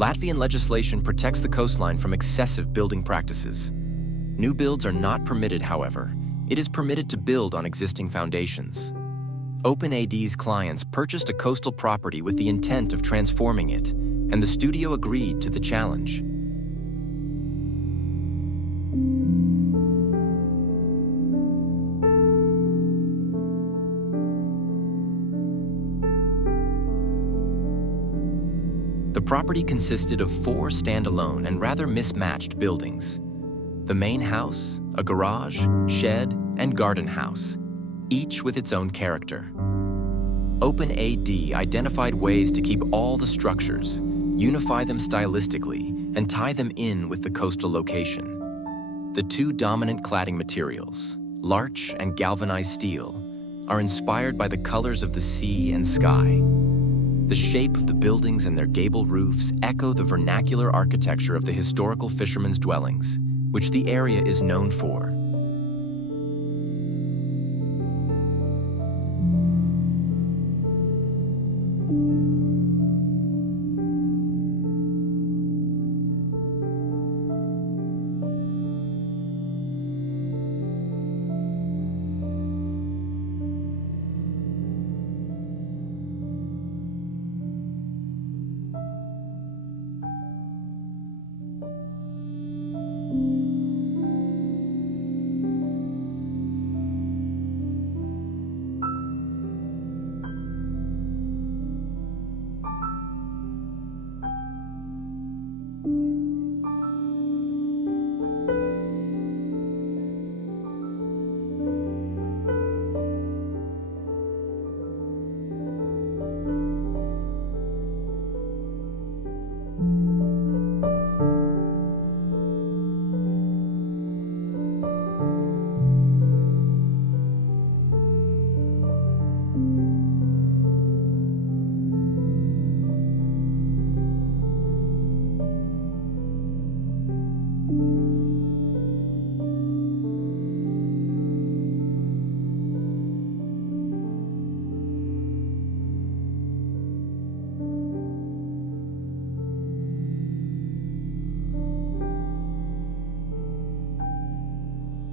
Latvian legislation protects the coastline from excessive building practices. New builds are not permitted, however. It is permitted to build on existing foundations. OpenAD's clients purchased a coastal property with the intent of transforming it, and the studio agreed to the challenge. The property consisted of 4 standalone and rather mismatched buildings. The main house, a garage, shed, and garden house, each with its own character. OpenAD identified ways to keep all the structures, unify them stylistically, and tie them in with the coastal location. The 2 dominant cladding materials, larch and galvanized steel, are inspired by the colors of the sea and sky. The shape of the buildings and their gable roofs echo the vernacular architecture of the historical fishermen's dwellings, which the area is known for.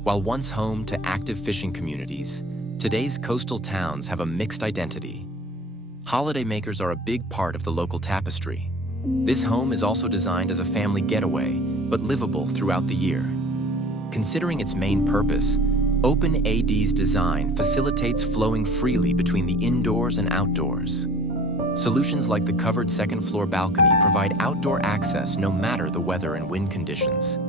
While once home to active fishing communities, today's coastal towns have a mixed identity. Holidaymakers are a big part of the local tapestry. This home is also designed as a family getaway, but livable throughout the year. Considering its main purpose, OpenAD's design facilitates flowing freely between the indoors and outdoors. Solutions like the covered second-floor balcony provide outdoor access no matter the weather and wind conditions.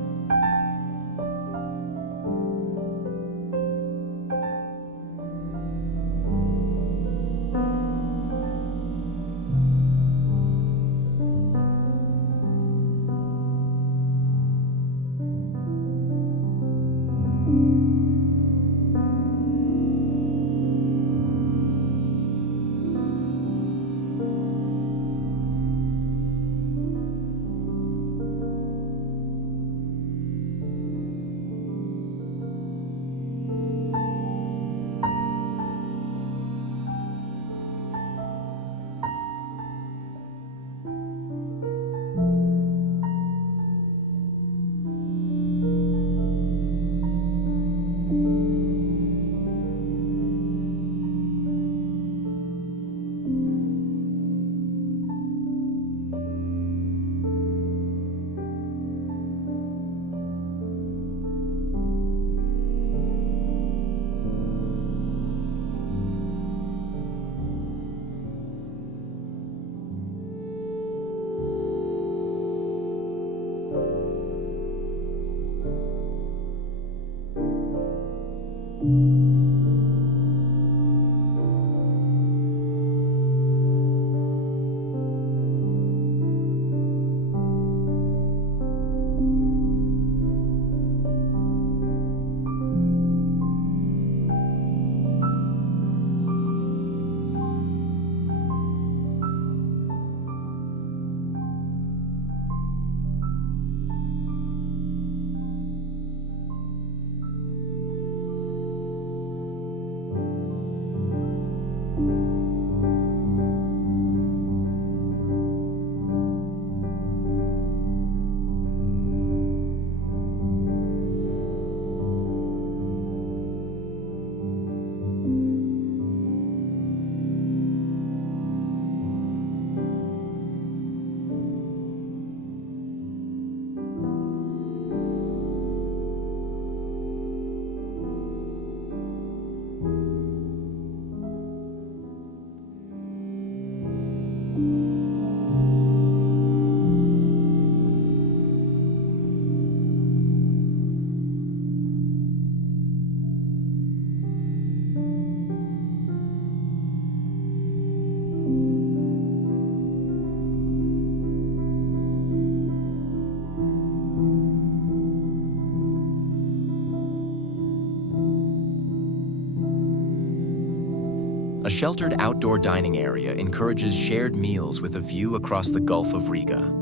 A sheltered outdoor dining area encourages shared meals with a view across the Gulf of Riga.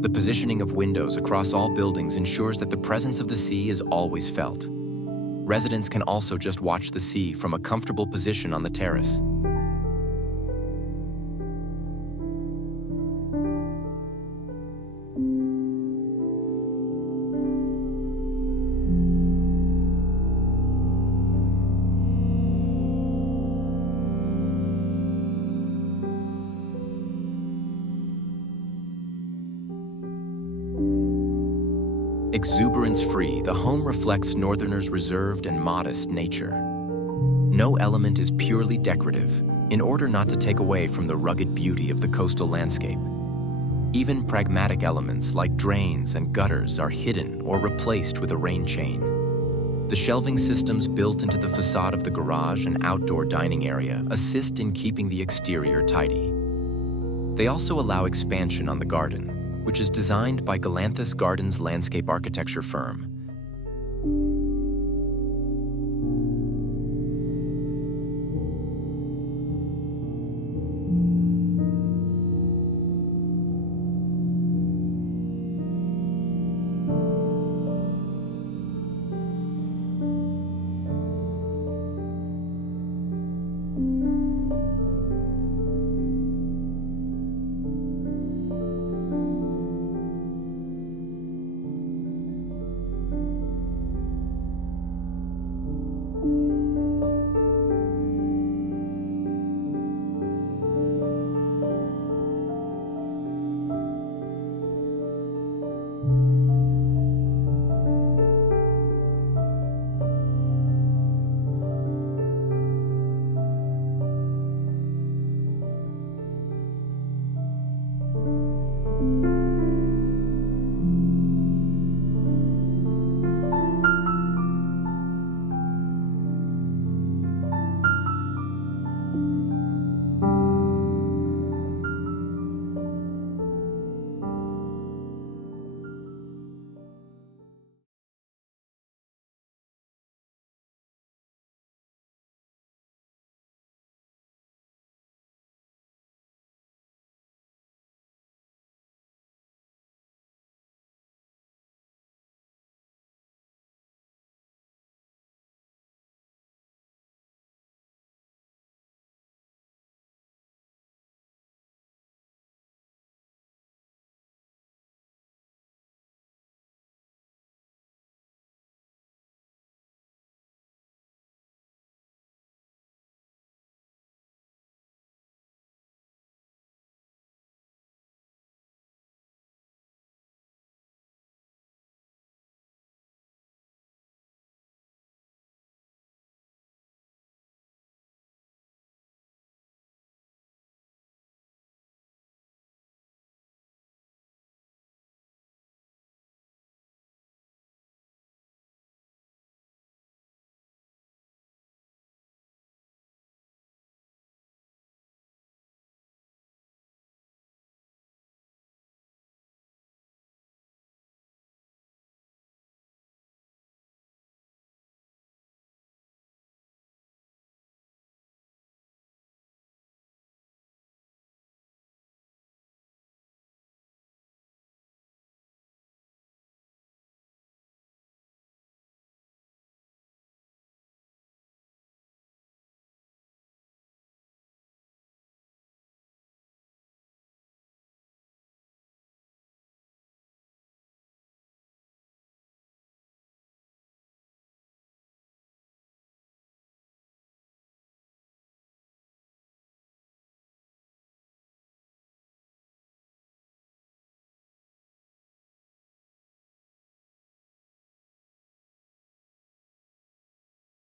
The positioning of windows across all buildings ensures that the presence of the sea is always felt. Residents can also just watch the sea from a comfortable position on the terrace. Exuberance-free, the home reflects Northerners' reserved and modest nature. No element is purely decorative, in order not to take away from the rugged beauty of the coastal landscape. Even pragmatic elements like drains and gutters are hidden or replaced with a rain chain. The shelving systems built into the facade of the garage and outdoor dining area assist in keeping the exterior tidy. They also allow expansion on the garden, which is designed by Galanthus Gardens landscape architecture firm.